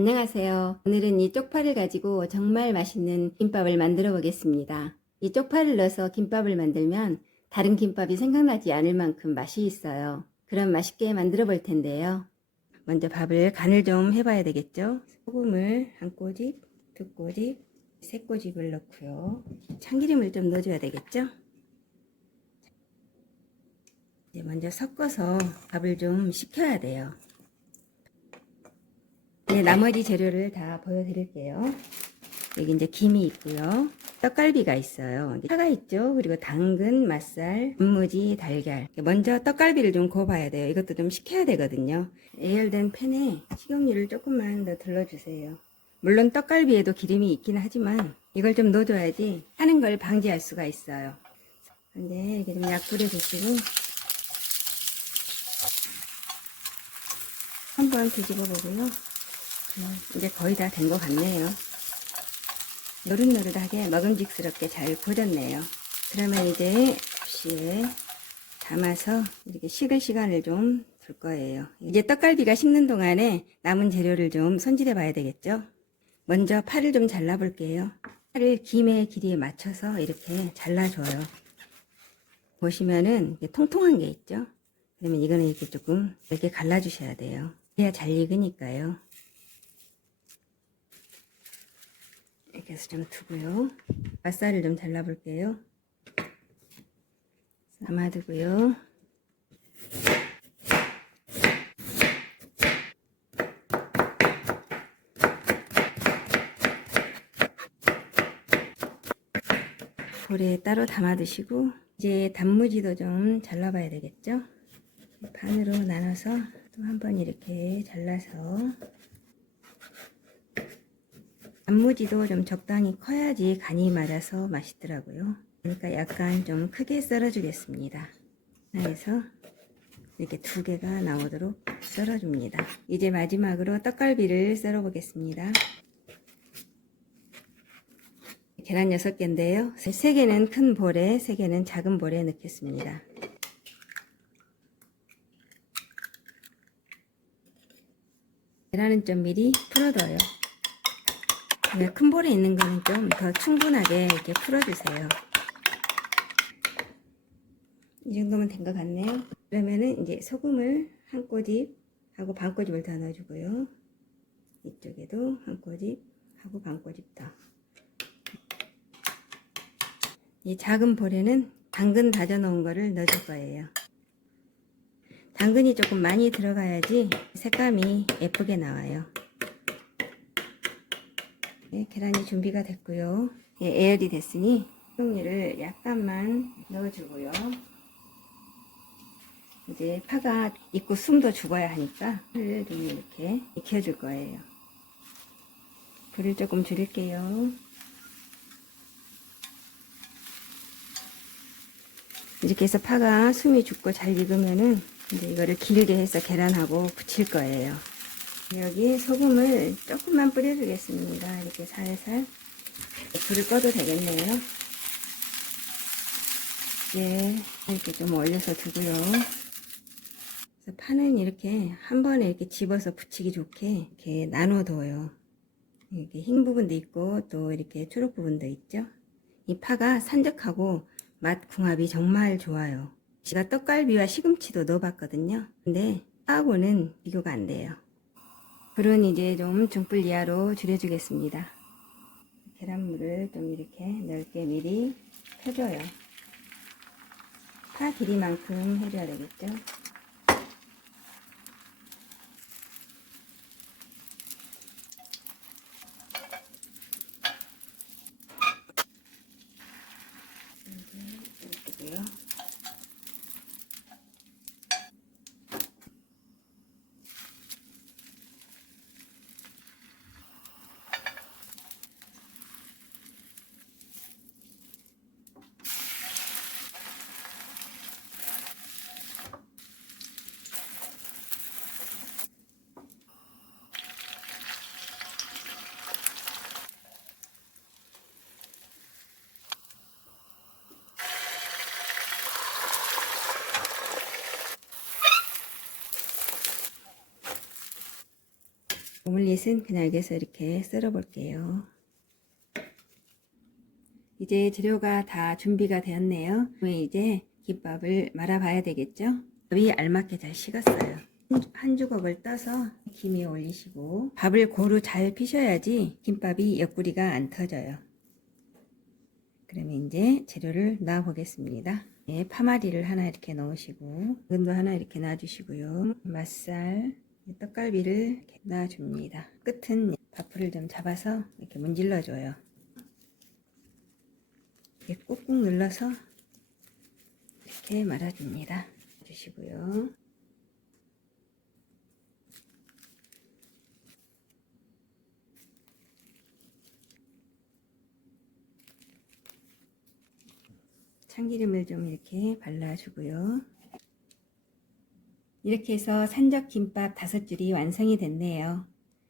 안녕하세요. 오늘은 이 쪽파를 가지고 정말 맛있는 김밥을 만들어 보겠습니다. 이 쪽파를 넣어서 김밥을 만들면 다른 김밥이 생각나지 않을 만큼 맛이 있어요. 그럼 맛있게 만들어 볼 텐데요. 먼저 밥을 간을 좀 해봐야 되겠죠. 소금을 한 꼬집, 두 꼬집, 세 꼬집을 넣고요. 참기름을 좀 넣어줘야 되겠죠. 이제 먼저 섞어서 밥을 좀 식혀야 돼요. 네, 나머지 재료를 다 보여드릴게요. 여기 이제 김이 있고요. 떡갈비가 있어요. 파가 있죠. 그리고 당근, 맛살, 단무지, 달걀. 먼저 떡갈비를 좀 구워봐야 돼요. 이것도 좀 식혀야 되거든요. 예열된 팬에 식용유를 조금만 더 둘러주세요. 물론 떡갈비에도 기름이 있긴 하지만 이걸 좀 넣어줘야지 타는 걸 방지할 수가 있어요. 이제 이렇게 좀 약불에 두시고 한번 뒤집어 보고요. 이제 거의 다 된 것 같네요. 노릇노릇하게 먹음직스럽게 잘 구워졌네요. 그러면 이제 접시에 담아서 이렇게 식을 시간을 좀 둘 거예요. 이제 떡갈비가 식는 동안에 남은 재료를 좀 손질해 봐야 되겠죠. 먼저 파를 좀 잘라 볼게요. 파를 김의 길이에 맞춰서 이렇게 잘라줘요. 보시면은 통통한 게 있죠. 그러면 이거는 이렇게 조금 이렇게 갈라 주셔야 돼요. 그래야 잘 익으니까요. 이렇게 해서 좀 두고요. 맛살을 좀 잘라볼게요. 담아두고요. 볼에 따로 담아두시고 이제 단무지도 좀 잘라봐야 되겠죠. 반으로 나눠서 또 한번 이렇게 잘라서 단무지도 좀 적당히 커야지 간이 맞아서 맛있더라고요. 그러니까 약간 좀 크게 썰어 주겠습니다. 그래서 이렇게 두 개가 나오도록 썰어 줍니다. 이제 마지막으로 떡갈비를 썰어 보겠습니다. 계란 6개인데요. 3개는 큰 볼에 3개는 작은 볼에 넣겠습니다. 계란은 좀 미리 풀어둬요. 큰 볼에 있는 거는 좀 더 충분하게 이렇게 풀어주세요. 이 정도면 된 것 같네요. 그러면은 이제 소금을 한 꼬집 하고 반 꼬집을 더 넣어주고요. 이쪽에도 한 꼬집 하고 반 꼬집 더. 이 작은 볼에는 당근 다져 놓은 거를 넣어줄 거예요. 당근이 조금 많이 들어가야지 색감이 예쁘게 나와요. 네, 계란이 준비가 됐고요. 예, 에열이 됐으니 식용유를 약간만 넣어주고요. 이제 파가 익고 숨도 죽어야 하니까 불을 좀 이렇게 익혀줄 거예요. 불을 조금 줄일게요. 이렇게 해서 파가 숨이 죽고 잘 익으면은 이제 이거를 길게 해서 계란하고 부칠 거예요. 여기 소금을 조금만 뿌려주겠습니다. 이렇게 살살. 불을 꺼도 되겠네요. 예, 이렇게 좀 올려서 두고요. 그래서 파는 이렇게 한 번에 이렇게 집어서 붙이기 좋게 이렇게 나눠둬요. 이렇게 흰 부분도 있고 또 이렇게 초록 부분도 있죠. 이 파가 산적하고 맛 궁합이 정말 좋아요. 제가 떡갈비와 시금치도 넣어봤거든요. 근데 파하고는 비교가 안 돼요. 불은 이제 좀 중불 이하로 줄여주겠습니다. 계란물을 좀 이렇게 넓게 미리 펴줘요. 파 길이만큼 해줘야 되겠죠. 이렇게요. 오믈렛은 그냥 여기서 이렇게 썰어 볼게요. 이제 재료가 다 준비가 되었네요. 이제 김밥을 말아 봐야 되겠죠? 밥이 알맞게 잘 식었어요. 한 주걱을 떠서 김 위에 올리시고, 밥을 고루 잘 피셔야지 김밥이 옆구리가 안 터져요. 그러면 이제 재료를 넣어 보겠습니다. 네, 파마리를 하나 이렇게 넣으시고, 당근도 하나 이렇게 놔주시고요. 맛살, 떡갈비를 이렇게 놔줍니다. 끝은 밥풀을 좀 잡아서 이렇게 문질러 줘요. 이렇게 꾹꾹 눌러서 이렇게 말아줍니다. 주시고요. 참기름을 좀 이렇게 발라주고요. 이렇게 해서 산적김밥 5줄이 완성이 됐네요.